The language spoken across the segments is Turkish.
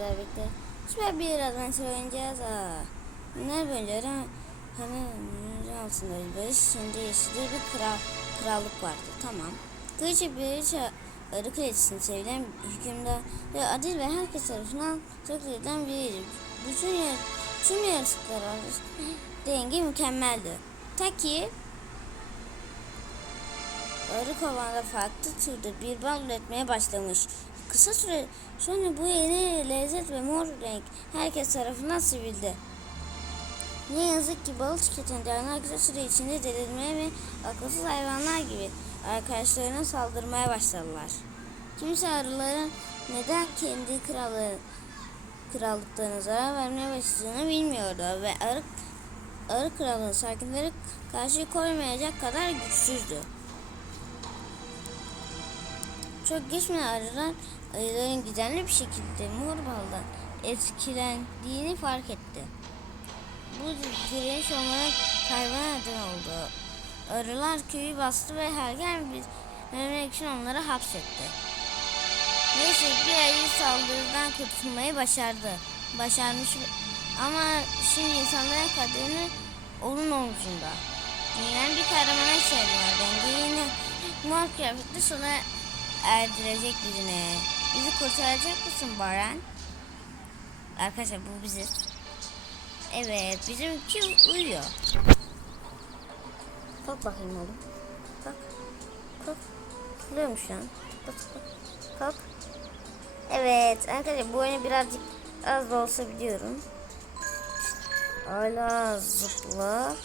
sizler birlikte süper bir adventure oynayacağız. Aa, ne böyle hemen altındayız. Böyle şimdi yeşilde bir kral, krallık vardı. Tamam. Kılıcı bir arı kraliçesini sevilen hükümdar ve adil ve herkes tarafından takdir edilen biriydi. Bütün yer, tüm yaratıklar arasında denge mükemmeldi. Ta ki arı kovanda farklı türde bir bal üretmeye başlamış. Kısa süre sonra bu yeni lezzet ve mor renk herkes tarafından sevildi. Ne yazık ki balı tüketen canlılar kısa süre içinde delirmeye ve akılsız hayvanlar gibi arkadaşlarına saldırmaya başladılar. Kimse arıların neden kendi kralları, krallıklarına zarar vermeye başladığını bilmiyordu ve arı, arı kralının sakinleri karşı koymayacak kadar güçsüzdü. Çok geçmeden arılar ayıların gizemli bir şekilde mor baldan etkilendiğini fark etti. Bu direniş onlara kaybına neden oldu. Arılar köyü bastı ve hergen bir memleket için onları hapsetti. Neyse bir ayı saldırıdan kurtulmayı başardı. Başarmış ama şimdi insanların kaderini onun omzunda. Dünyanın bir kahramana ihtiyacı var. Denge yine mor kıyafetli sona erdirecek birine. Bizi kurtaracak mısın Baran? Arkadaşlar bu biziz. Evet bizimki uyuyor. Kalk bakayım oğlum. Kalk. Kalk. Kalkıyormuş şu an. Kalk, kalk. Evet arkadaşlar bu oyunu birazcık az da olsa biliyorum. Hala zıpla.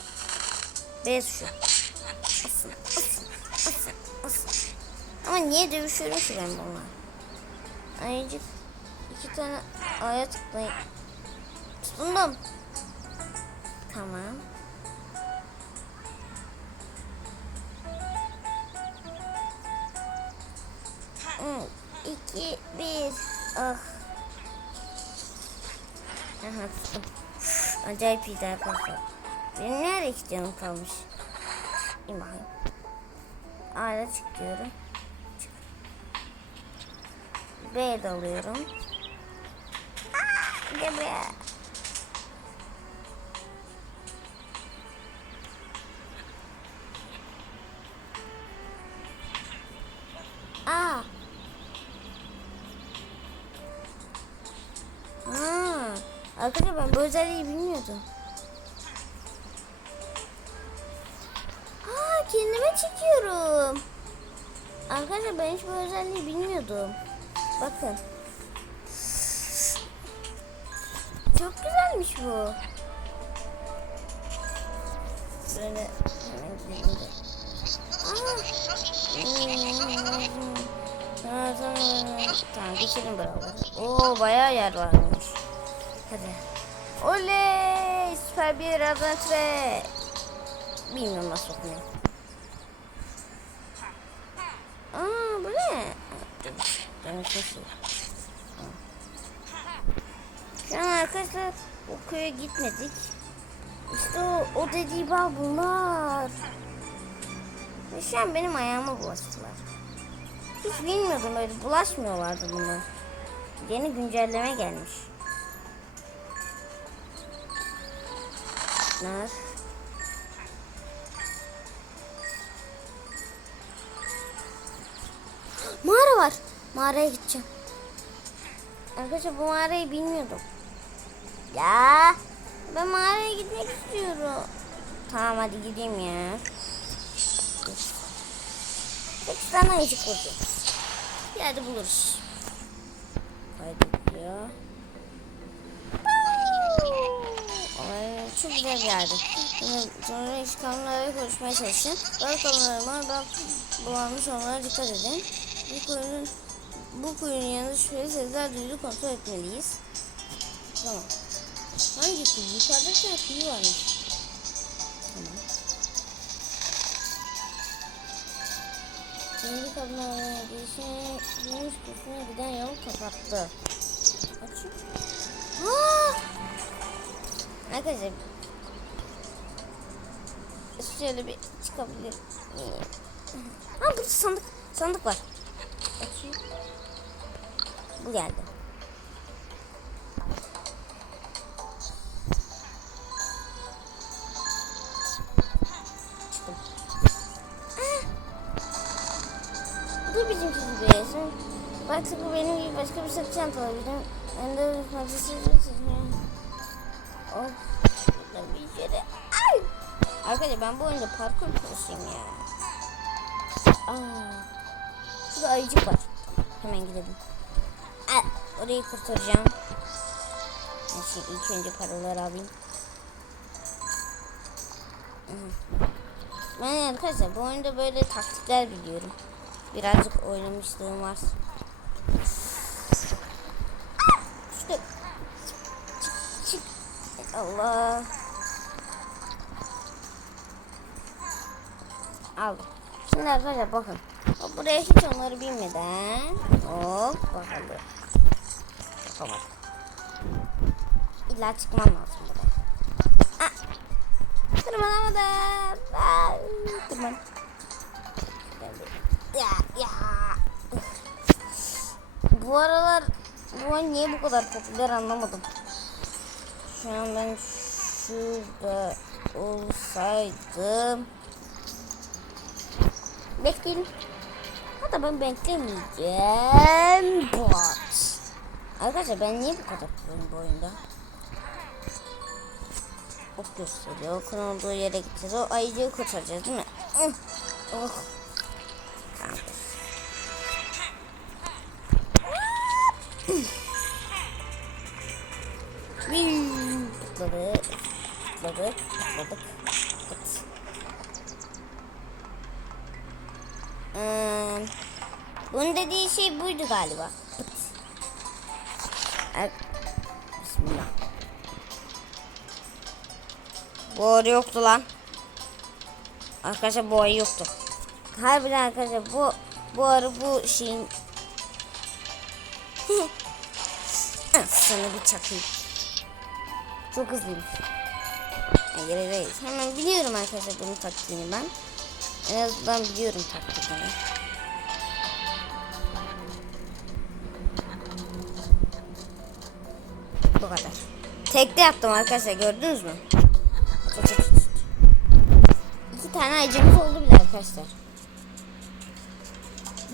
B tuşu. Ama niye dövüşüyorum ki ben bununla? Ayıcık iki tane aya tıklayın. Tutundum. Tamam. Hmm, iki, bir. Ah. Aha tuttum. Acayip iyi arkadaşlar. Benim nerede iki canım kalmış? İn bakayım. A'da çık diyorum. Çık. B'ye dalıyorum. Aa, buraya. Aa. Arkadaşlar ben bu özelliği bilmiyordum. Aa kendime çekiyorum. Arkadaşlar ben hiç bu özelliği bilmiyordum. Bakın. Çok güzelmiş bu. Böyle. Tamam geçelim buraları. Oo bayağı yer varmış. Hadi. Oley! Süper bir adventure. Bilmiyorum nasıl okunuyor. Aa bu ne? Şu an arkadaşlar o köye gitmedik. İşte o, o dediği bal bunlar. Ve şu an benim ayağıma bulaştılar. Hiç bilmiyordum öyle bulaşmıyorlardı bunu. Yeni güncelleme gelmiş. Nar. Mağaraya gideceğim. Arkadaşlar bu mağarayı bilmiyordum. Ya ben mağaraya gitmek istiyorum. Tamam hadi gideyim ya. Sekiz tane ayıcık bulacağım. Bir yerde buluruz. Kaydediyor. Ay, çok güzel bir yerde. Sonra, kanunlarıyla konuşmaya çalışın. Bazı kanunlarıma ben bulanmış onlara dikkat edin. Bu kuyunun bu kuyunun yanında şüpheli sesler duyduğu kontrol etmeliyiz. Tamam. Hangi kuyu? Yukarıda bir tane kuyu varmış. Tamam. Şimdi kadınlarına girişine gümüş kısmına giden yolu kapattı. Açın. Arkadaşlar şöyle bir çıkabilir miyim? Ha burada sandık sandık var. Açayım. Bu geldi. Çıktım. Ah! Bu bizim çizgiyesim. Baksa bu benim gibi başka bir sırt çanta olabilirim. Ben de fazla sırt Of. Bir kere. Ay. Arkadaşlar ben bu oyunda parkur prosuyum ya. Aa. Şurada ayıcık var. Hemen gidelim. Orayı kurtaracağım. Şimdi ilk önce paraları alayım. Ben arkadaşlar bu oyunda böyle taktikler biliyorum. Birazcık oynamışlığım var. İşte. Çık, çık. Allah. Aldım. Şimdi arkadaşlar bakın. Buraya hiç onları bilmeden hop bakalım. Yapamadım. İlla çıkmam lazım buraya. Ah. Tırmanamadım. Ah, Tırman. Ya ya. Bu aralar bu oyun niye bu kadar popüler anlamadım. Şu an ben şurada olsaydım Bekleyin. Hatta ben beklemeyeceğim. Bot. Arkadaşlar ben niye bu kadar proyum bu oyunda? Ok gösteriyor. Okun olduğu yere gideceğiz. O ayıcığı kurtaracağız değil mi? Oh. Wii. Tıkladık. Tıkladık. Tıkladık. Bunun dediği şey buydu galiba. Evet. Bismillah. Arı yoktu lan. Arkadaşlar arı yoktu. Harbiden arkadaşlar bu bu arı bu şeyin sana bir çakayım. Çok hızlıyım. Hayır hayır. Hemen biliyorum arkadaşlar bunun taktiğini ben. En azından biliyorum taktikini. Tekte yaptım arkadaşlar gördünüz mü? İki tane ayıcımız oldu bile arkadaşlar.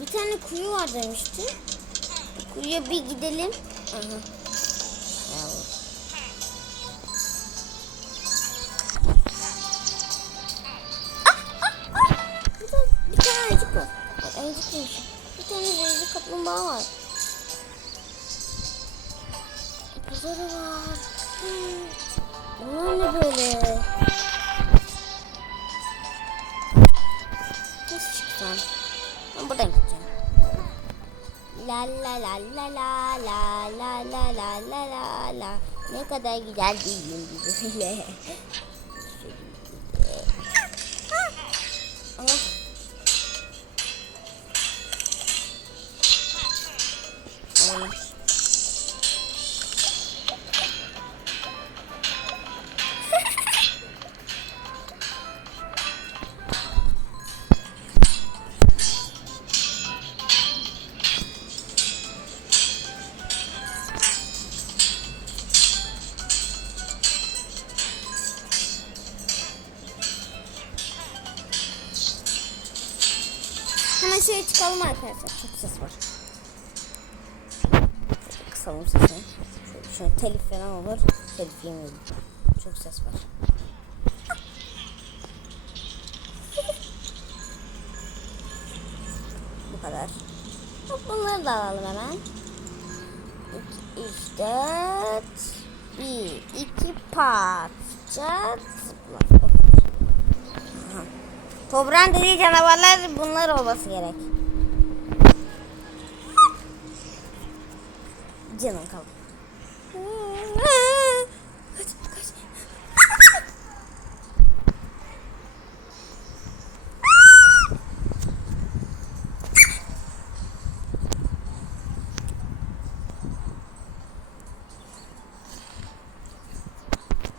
Bir tane kuyu var demişti. Kuyuya bir gidelim. Aha. Yavrum. Bir tane, bir tane ayıcık var. Ay, Ayıcık demişim. Bir tane zeyci kaplumbağa var. Pazarı var. Hmm. Ne böyle? Nasıl çıksam? Ben buradan gideceğim. La la la la la la la la la la la la Ne kadar güzel böyle. Ama Şöyle çıkalım arkadaşlar. Çok ses var. Şöyle kısalım sesini. Şöyle, şöyle telif falan olur. Telif yemeyelim. Çok ses var. Bu kadar. Bunları da alalım hemen. 2, 3, 4, 1, 2, patça, zıpla. Bu kadar. Aha. Toprağın dediği canavarlar bunlar olması gerek. Где нам кого?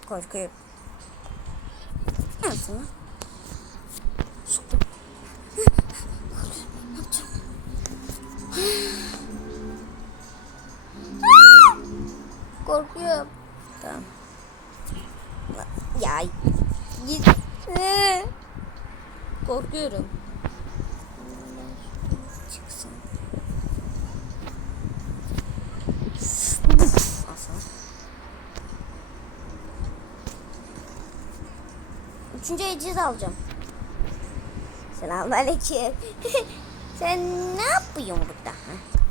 Кошка. А, сама. Bekliyorum. Çıksın. Üçüncü eciz alacağım. Selamünaleyküm. Sen ne yapıyorsun burada?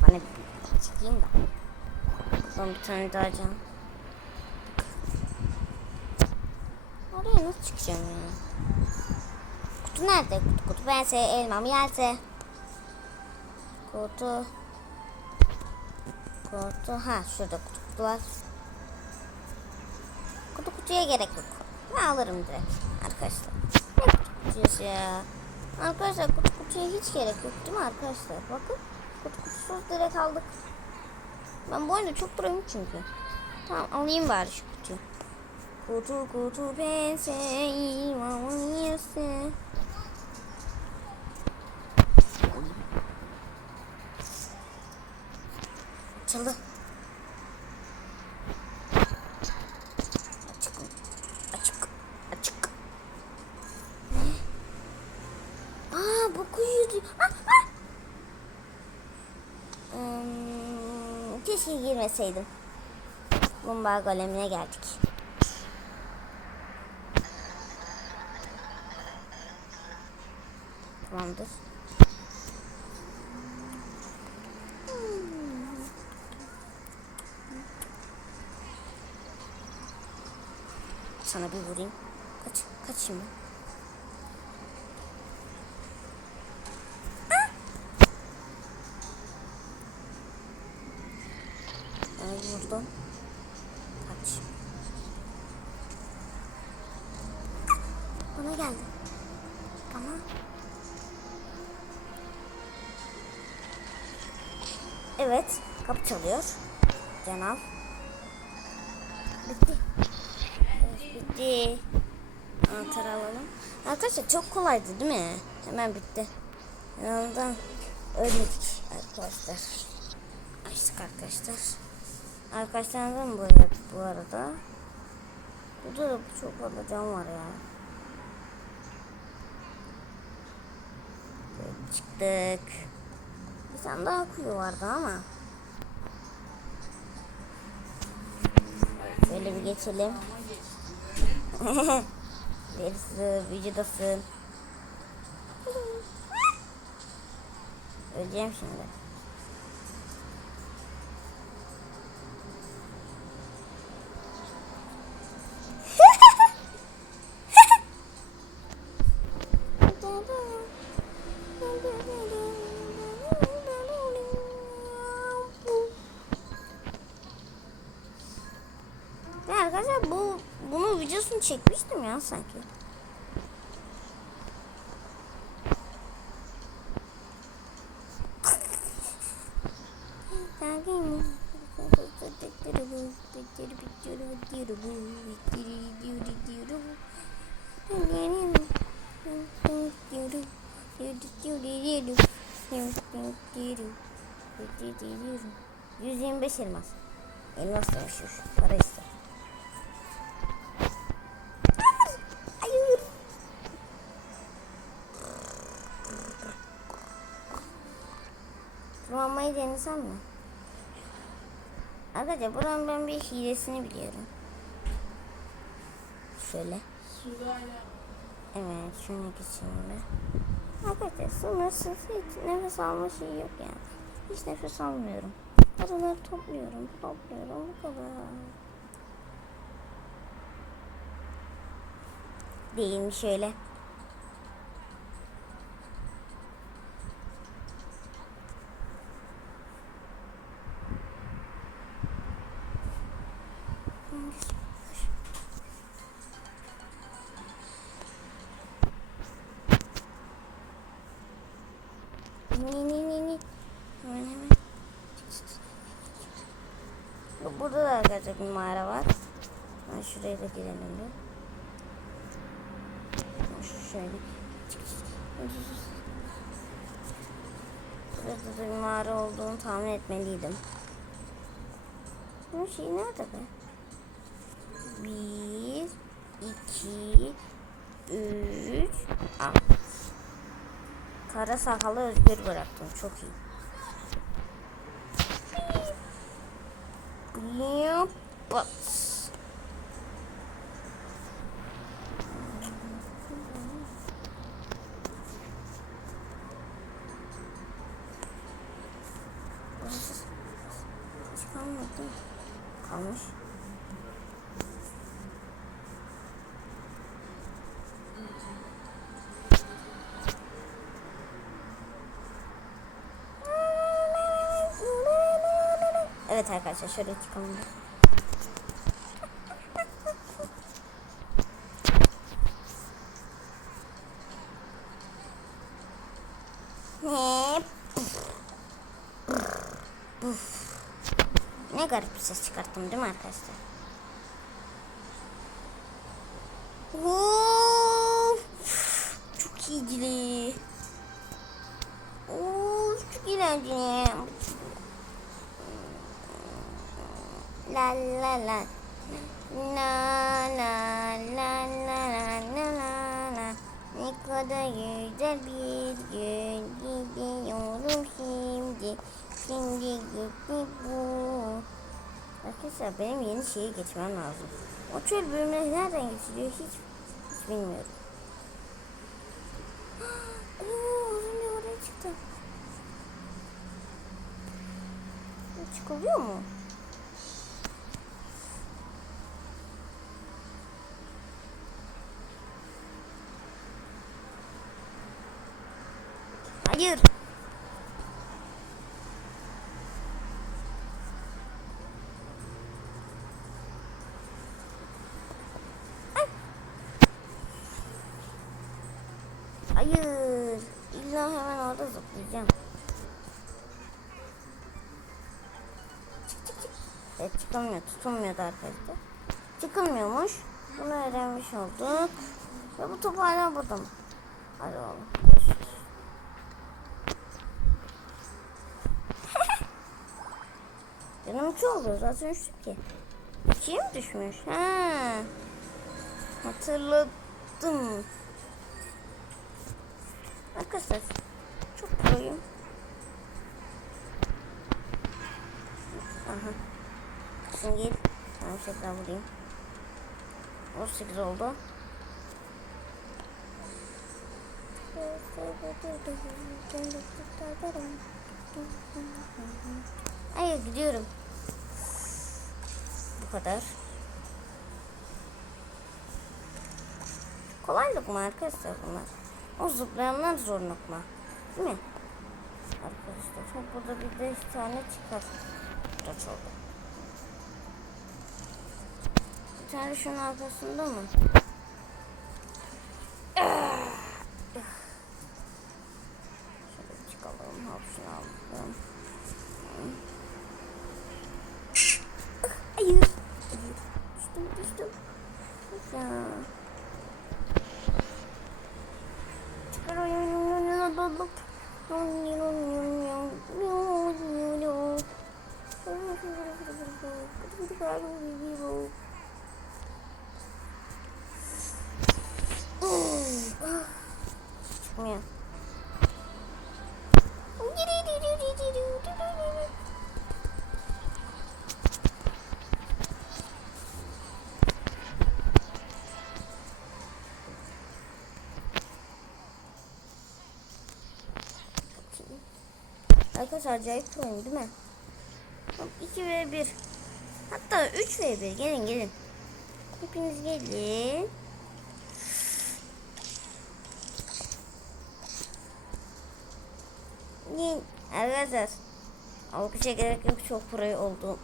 Bana bir çıkayım da. Son bir tane daha can. Oraya nasıl çıkacağım ya? Kutu nerede? Kutu kutu bense elmam yerse. Kutu. Kutu. Ha şurada kutu kutu var. Kutu kutuya gerek yok. Ben alırım direkt arkadaşlar. Ne kutu kutusu ya? Arkadaşlar kutu kutuya hiç gerek yok değil mi arkadaşlar? Bakın kutu kutusuz direkt aldık. Ben bu oyunda çok proyum çünkü. Tamam alayım bari şu kutuyu. Kutu kutu pense imamın yerse. Açıldı. Açık. Açık. Açık. Ne? Aa bu kuyu. Ah, ah. Hmm, keşke girmeseydim. Bomba golemine geldik. Tamamdır. Sana bir vurayım. Kaç, kaç şimdi. Ay vurdum. Kaç. Bana geldi. Bana. Evet. Kapı çalıyor. Cenab. Bitti. Evet, bitti. Anahtarı alalım. Arkadaşlar çok kolaydı değil mi? Hemen bitti. Yanından ölmedik arkadaşlar. Açtık arkadaşlar. Arkadaşlarımdan bu arada, bu arada. Burada da çok fazla cam var ya. Çıktık. Bir tane daha kuyu vardı ama. Şöyle bir geçelim. Derisi, vücudasın. Öleceğim şimdi. Çekmiştim ya sanki. Yüz yirmi beş elmas. Elmas demiş şu Tırmanmayı denesem mi? Arkadaşlar buranın ben bir hilesini biliyorum. Şöyle. Evet şuna geçelim. Arkadaşlar sınırsız hiç nefes alma şeyi yok yani. Hiç nefes almıyorum. Paraları topluyorum, topluyorum bu kadar. Değil mi şöyle? Var. Ben şuraya da girelim bir. Şöyle. Burada da bir mağara olduğunu tahmin etmeliydim. Bu şey nerede be? Bir, iki, üç, al. Kara sakalı özgür bıraktım. Çok iyi. Bas. Kalmış. Evet arkadaşlar şöyle çıkalım. Ses çıkarttım değil mi? Yeni şeye geçmem lazım. O çöl bölümleri nereden geçiliyor hiç, hiç bilmiyorum. Oo, az önce oraya çıktım. Çıkılıyor mu? Hayır. Hayır. İlla hemen orada zıplayacağım. Çık çık. Evet çıkamıyor. Tutulmuyordu arkadaşlar. Çıkılmıyormuş. Bunu öğrenmiş olduk. Ve bu top hala burada mı? Hadi oğlum. Görüşürüz. Canım iki oldu. Zaten üçtü ki. İkiye mi düşmüş? Ha. Hatırladım. Arkadaşlar çok proyum. Aha. Şimdi gel. Tamam tekrar vurayım. 18 oldu. Hayır gidiyorum. Bu kadar. Kolaylık mı arkadaşlar bunlar? O zıplayanlar zorluk mu? Değil mi? Arkadaşlar çok burada bir beş tane çıkar. Kaç oldu? Bir tane şunun arkasında mı? Arkadaşlar acayip bir oyun değil mi? 2 ve 1. Hatta 3 ve 1. Gelin gelin. Hepiniz gelin. Gelin. Arkadaşlar. Alkışa gerek yok. Çok burayı oldu.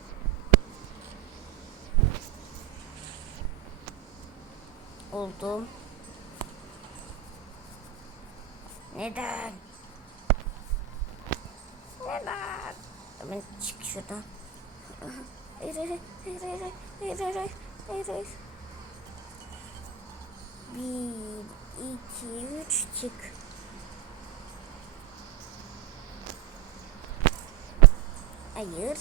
Oldum. Neden? Neden? Hemen çık şuradan. Bir, iki, üç çık. Hayır.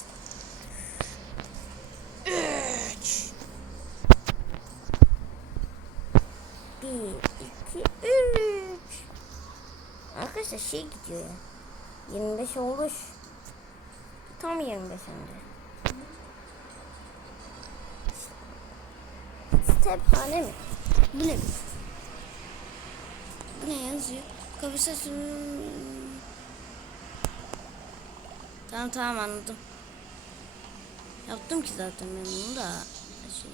Üç. Bir, iki, üç. Arkadaşlar şey gidiyor ya. 25 olmuş. Tam 25 hem de. Stephane mi? Bu ne? Bu ne yazıyor? Kafese Tamam tamam anladım. Yaptım ki zaten ben bunu da. Şey,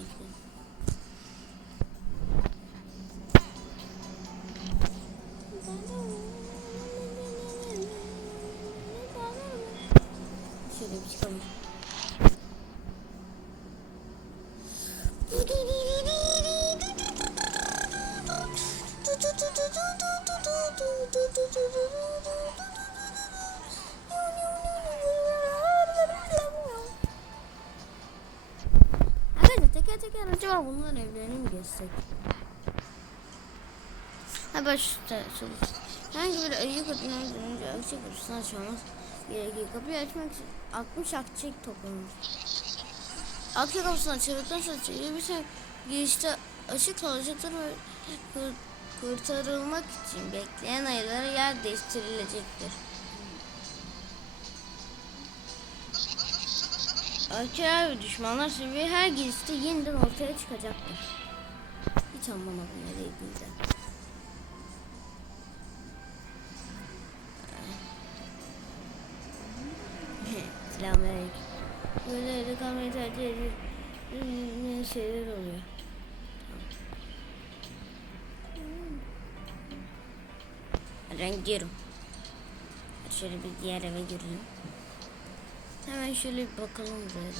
Arkadaşlar teker teker acaba bunların evlerini mi gezsek? Ha bak şu şu. Herhangi bir ayı kapının önce akçe kapısını açmamız gerekiyor. Kapıyı açmak için 60 akçe toplamış. Akçe kapısını açıldıktan sonra çevirirse girişte açık kalacaktır ve kurtarılmak için bekleyen ayılara yer değiştirilecektir. Akçeler ve düşmanlar seviye her girişte yeniden ortaya çıkacaktır. Hiç anlamadım ne dediğini de. Selamünaleyküm. Böyle evde kalmayı tercih. Ne şeyler oluyor. Ben gidiyorum. Şöyle bir diğer eve girelim. Hemen şöyle bir bakalım böyle.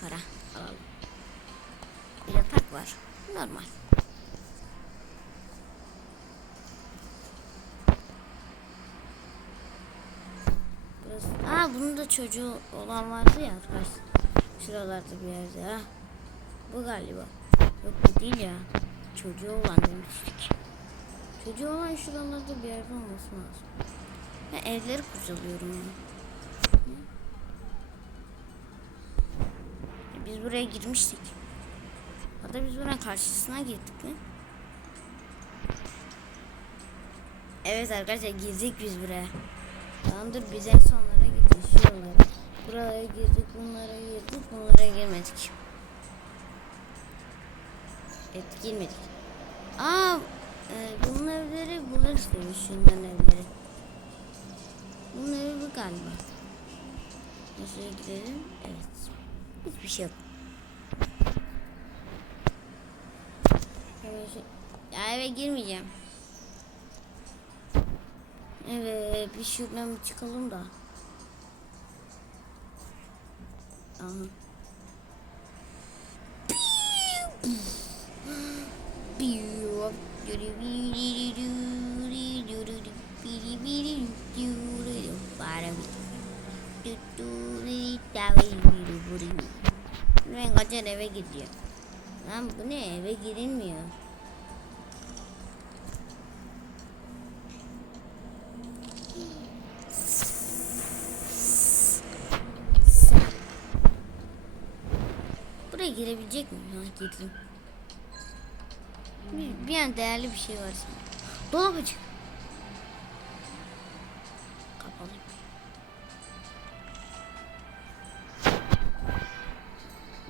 Para alalım. Bir yatak var. Normal. Burası. Aa bunun da çocuğu olan vardı ya arkadaşlar. Şuralarda bir yerde ha. Bu galiba. Yok bu değil ya. Çocuğu olan demiştik. Çocuğu olan şuralarda bir yerde olması lazım. Ben evleri kurcalıyorum ya. Biz buraya girmiştik. Hatta biz buranın karşısına girdik mi? Evet arkadaşlar girdik biz buraya. Tamamdır biz en sonlara gittik şuralara. Buraya girdik, bunlara girdik, bunlara girmedik. Evet girmedik. Aa, e, bunun evleri bunlar istemiş şunların evleri. Bunun evi bu galiba. Şuraya gidelim. Evet. Hiçbir şey yok. Ya eve girmeyeceğim. Evet bir şuradan bir çıkalım da. Aha. Ben kaçar eve gidiyor. Lan bu ne eve girilmiyor. Buraya girebilecek miyim? Ha girdim. Bir, bir an değerli bir şey var sanki. Dolap açık. Kapalı.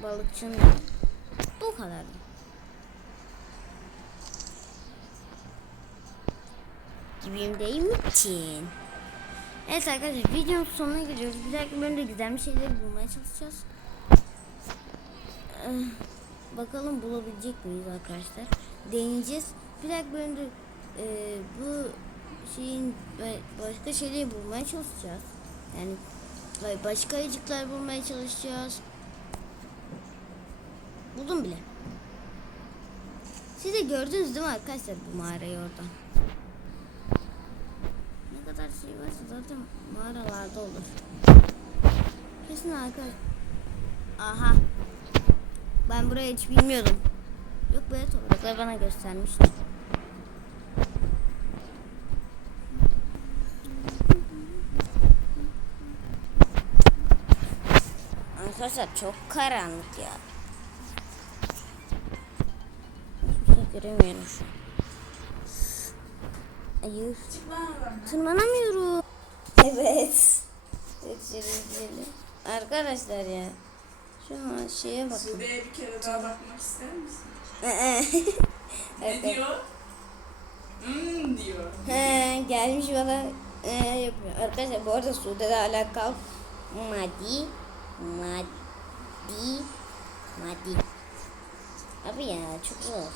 Balıkçının. Bu kadar. Gibiyim değil mi için? Evet arkadaşlar videonun sonuna geliyoruz. Bir dahaki bölümde güzel bir şeyleri bulmaya çalışacağız. Eh, Bakalım bulabilecek miyiz arkadaşlar? Deneyeceğiz. Bir dahaki bölümde e, bu şeyin ba- başka şeyleri bulmaya çalışacağız. Yani ba- başka ayıcıklar bulmaya çalışacağız. Buldum bile. Siz de gördünüz değil mi arkadaşlar bu mağarayı oradan? Ne kadar şey varsa zaten mağaralarda olur. Kesin arkadaşlar. Aha. Ben burayı hiç bilmiyordum. Yok böyle topraklar bana göstermişti. Arkadaşlar çok karanlık ya. Hiçbir şey göremiyorum şu an. Hayır. Tırmanamıyorum. Evet. Gidelim. Arkadaşlar ya. Şu an şeye bakın. Sude'ye bir kere daha bakmak ister misin? Ne evet. diyor? Hmm diyor. He, gelmiş bana e, yapıyor. Arkadaşlar bu arada Sude'de hala kal. Madi. Madi. Di. Madi. Abi ya çok zor.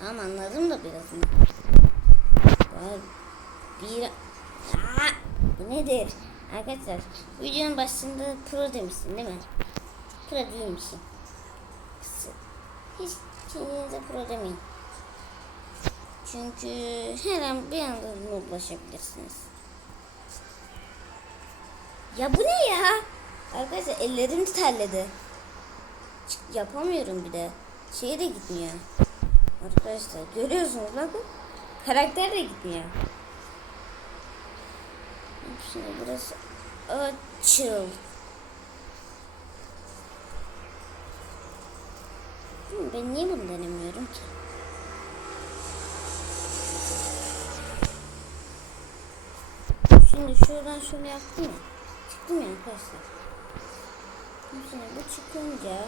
Tamam anladım da. Daha bir... Aa, bu nedir? Arkadaşlar videonun başında pro demişsin değil mi? Pro değil misin? Hiç kendinize pro demeyin. Çünkü her an bir anda ulaşabilirsiniz. Ya bu ne ya? Arkadaşlar ellerim terledi. Çık- Yapamıyorum bir de. Şeye de gitmiyor. Arkadaşlar görüyorsunuz bakın. Karakter de gitmiyor. Şimdi burası açıl. Ben niye bunu denemiyorum ki? Şimdi şuradan şöyle yaptım ya. Çıktım ya arkadaşlar. Şimdi bu çıkınca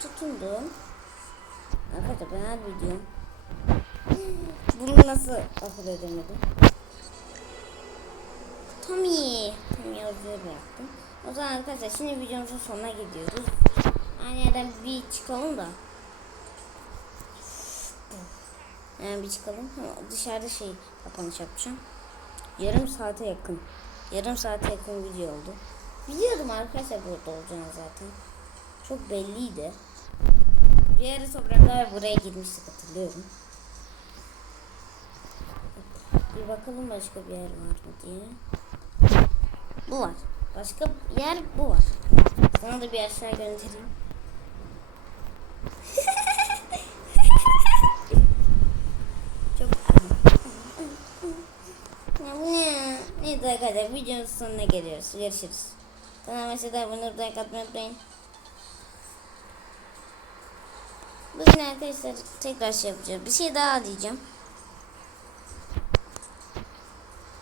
tutundum. Arkadaşlar ben her videom. Bunu nasıl akıl edemedim? Tommy. Tommy yazıyor bıraktım. O zaman arkadaşlar şimdi videomuzun sonuna gidiyoruz. Aynı yerden bir çıkalım da. Yani bir çıkalım. Dışarıda şey kapanış yapacağım. Yarım saate yakın. Yarım saate yakın video oldu. Biliyordum arkadaşlar burada olacağını zaten. Çok belliydi. Bir ara topraklar buraya girmiştik hatırlıyorum. Bir bakalım başka bir yer var mı diye. Bu var. Başka yer bu var. Sana da bir aşağı göndereyim. Çok ya bu ne? Neyse arkadaşlar videonun sonuna geliyoruz. Görüşürüz. Kanalıma mesela abone olmayı unutmayın. Bugün arkadaşlar tekrar şey yapacağız. Bir şey daha diyeceğim.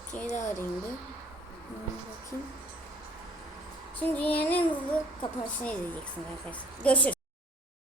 Bir şey daha arayayım bir. Şimdi dünyanın en hızlı kapanışını izleyeceksiniz arkadaşlar. Görüşürüz.